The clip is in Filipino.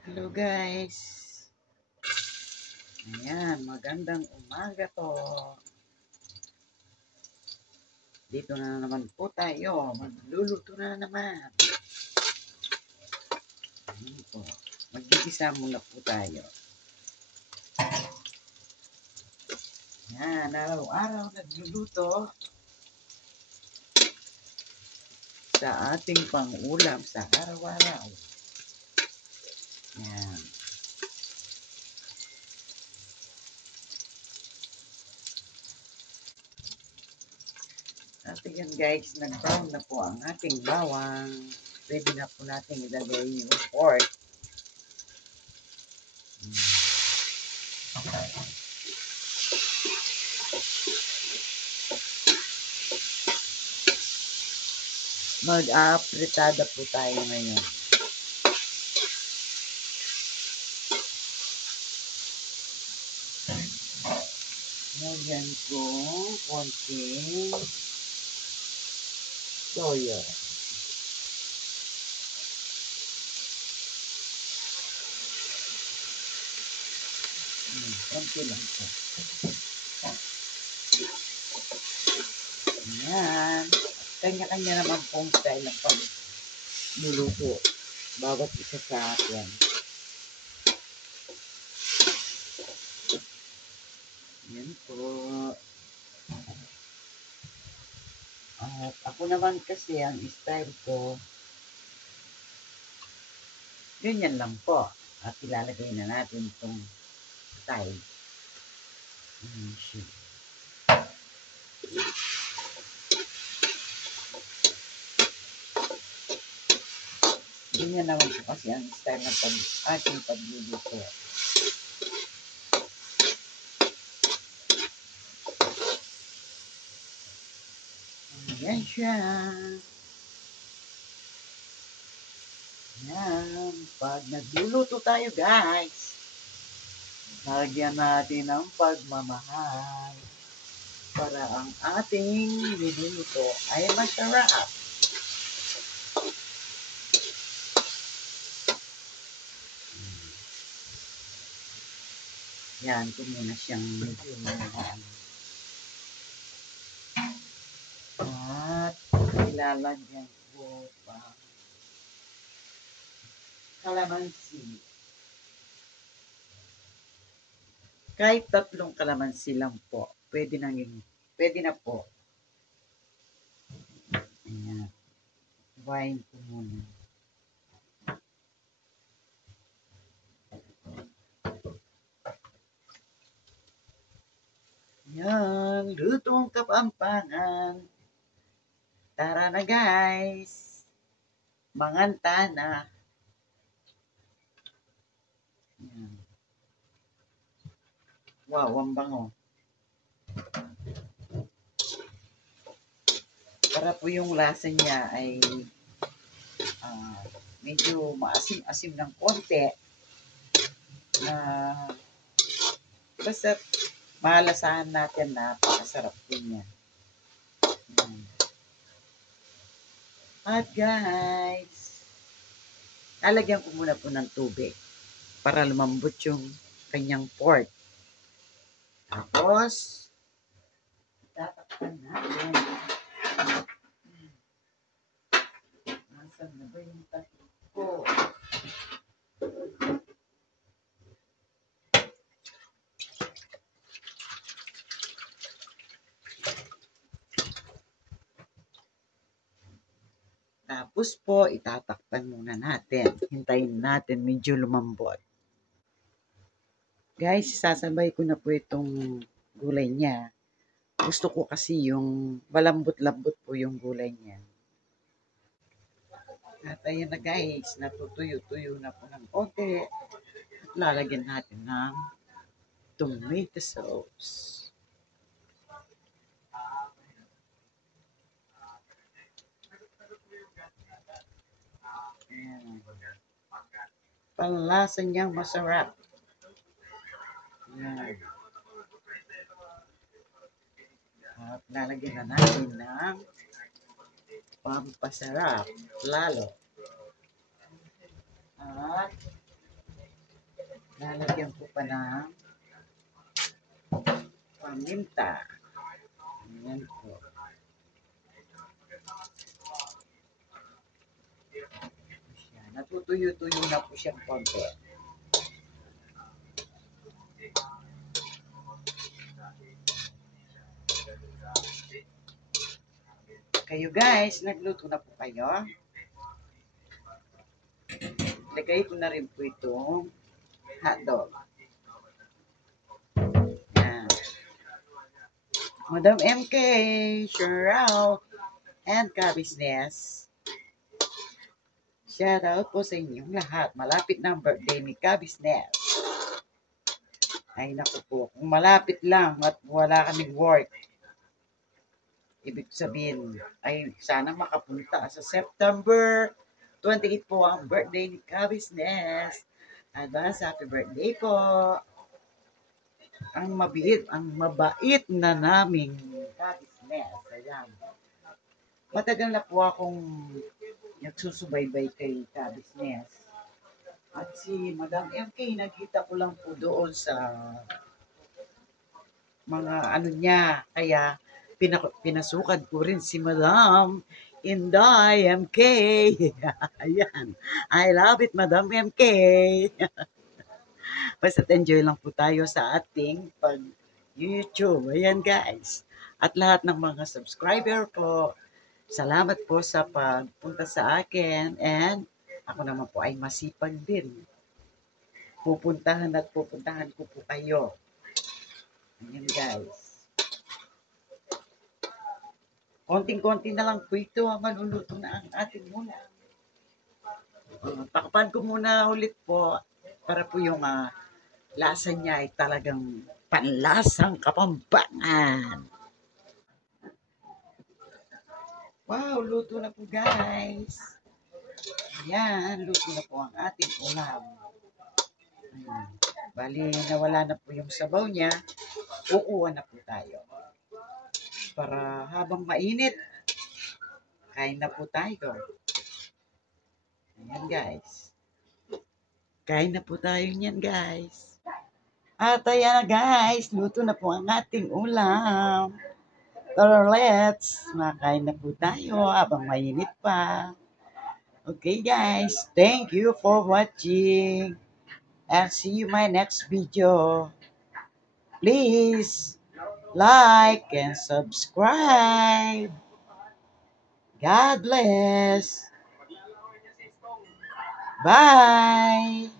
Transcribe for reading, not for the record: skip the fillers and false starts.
Hello guys. Ayan, magandang umaga po. Dito na naman po tayo. Magluluto na naman. Ayan po. Magigisa muna po tayo. Ayan, araw-araw nagluluto sa ating pang-ulam sa araw-araw. Ayan. At yan guys, nag-brown na po ang ating bawang. Pwede na po natin ilagay yung pork. Mag-apritada po tayo ngayon. Lagyan ko konting soya. Konti lang po. Ayan. Kanya-kanya naman pong style ng pagluluto. Bawat isa sa akin. Yan po. At ako naman kasi, ang style ko, ganyan lang po. At ilalagay na natin itong style. Ganyan naman po kasi ang style ng ating pagluluto. Ayan siya. Ayan. Pag nagluluto tayo guys, lagyan natin ng pagmamahal para ang ating niluluto ay masarap. Yan, ito muna siyang medyo magaan. At ilalagyan ko pa kalamansi. Kahit 3 kalamansi lang po, pwede na po. Ayan. Iwain ko muna. Yan, lutong Kapampangan. Tara na guys. Manganta na. Yan. Wow, ang bango. Para po yung lasa niya ay medyo maasim-asim ng konti. Basta malasahan natin na napakasarap din yan. At guys, lalagyan ko muna po ng tubig para lumambot yung kanyang pork. Tapos, tatakpan natin. Nasaan na ba yung takip ko? Tapos po, itatakpan muna natin. Hintayin natin medyo lumambot. Guys, sasabay ko na po itong gulay niya. Gusto ko kasi yung malambot-lambot po yung gulay niya. At ayun na guys, natutuyo-tuyo na po ng konti. At lalagyan natin ng tomato sauce. Ayan. Panlasa niyang masarap. Ayan. At lalagyan na natin ng pampasarap lalo. At pa ng paminta. Ayan po. Natutuyo-tuyo na po siyang konti. Kayo guys, nagluto na po kayo. Lagay ko na rin po itong hotdog. Yan. Madam MK, Cheryl, and Kabisnes. Shout out po sa inyong lahat. Malapit na ang birthday ni Kabisnes. Ay naku po, kung malapit lang at wala kaming work, ibig sabihin ay sana makapunta sa September 28 po ang birthday ni Kabisnes. Advance happy birthday po. Ang mabait na naming Kabisnes. Ayan. Matagal na po akong nagsusubaybay kay Kabisnes. At si Madam MK, nakita ko lang po doon sa mga ano niya. Kaya pinasukan ko rin si Madam Inday MK. Ayan. I love it, Madam MK. Basta enjoy lang po tayo sa ating pag-YouTube. Ayan guys. At lahat ng mga subscriber po, salamat po sa pagpunta sa akin. And ako naman po ay masipag din. Pupuntahan ko po kayo. Ayan guys. Konting-konti na lang po ito. Maluluto na ang ating muna. Takpan ko muna ulit po para po yung lasa niya ay talagang panlasang Kapampangan. Wow, luto na po guys. Ayan, luto na po ang ating ulam. Ayan. Bali, nawala na po yung sabaw niya. Kukuha na po tayo. Para habang mainit, kain na po tayo. Ayan guys. Kain na po tayo niyan guys. At ayan guys, luto na po ang ating ulam. Tara, let's makain na po tayo habang mainit pa. Okay guys, thank you for watching. And see you in my next video. Please like and subscribe. God bless. Bye.